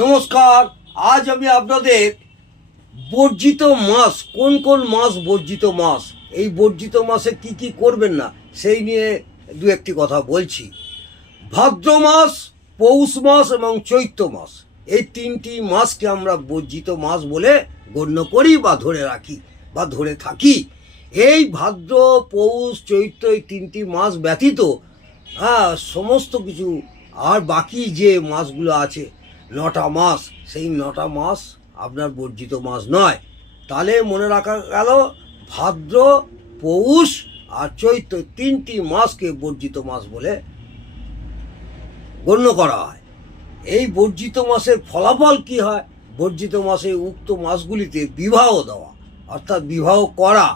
নমস্কার। আজ আমি আপনাদের বর্জিত মাস, কোন কোন মাস বর্জিত মাস, এই বর্জিত মাসে কি কি করবেন না সেই নিয়ে দু একটি কথা বলছি। ভাদ্র মাস, পৌষ মাস এবং চৈত্র মাস, এই তিনটি মাসকে আমরা বর্জিত মাস বলে গণ্য করি বা ধরে রাখি বা ধরে থাকি। এই ভাদ্র, পৌষ, চৈত্র এই তিনটি মাস ব্যতীত সমস্ত কিছু আর বাকি যে মাসগুলো আছে 9টা মাস, সেই 9টা মাস আপনার বর্জিত মাস নয়। তাহলে মনে রাখা গেল ভাদ্র, পৌষ আর চৈত্র তিনটি মাসকে বর্জিত মাস বলে গণ্য করা হয়। এই বর্জিত মাসের ফলাফল কি হয়? বর্জিত মাসে উক্ত মাসগুলিতে বিবাহ দেওয়া, অর্থাৎ বিবাহ করা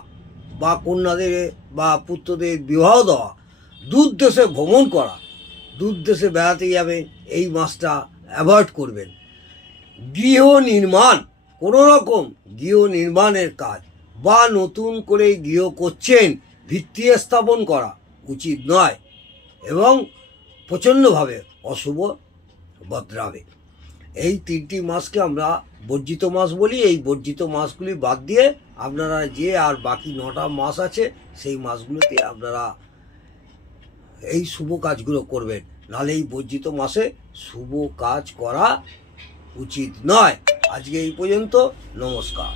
বা কন্যাদের বা পুত্রদের বিবাহ দেওয়া, দূর দেশে ভ্রমণ করা, দূর দেশে বেড়াতে যাবেন, এই মাসটা অ্যাভয়েড করবেন। গৃহ নির্মাণ, কোনো রকম গৃহ নির্মাণের কাজ বা নতুন করে গৃহ করছেন, ভিত্তি স্থাপন করা উচিত নয় এবং প্রচণ্ডভাবে অশুভ বদ্রাবে। এই তিনটি মাসকে আমরা বর্জিত মাস বলি। এই বর্জিত মাসগুলি বাদ দিয়ে আপনারা যে আর বাকি 9টা মাস আছে সেই মাসগুলোতে আপনারা এই শুভ কাজগুলো করবেন, নাহলে এই বর্জিত মাসে শুভ কাজ করা উচিত নয়। আজকে এই পর্যন্ত। নমস্কার।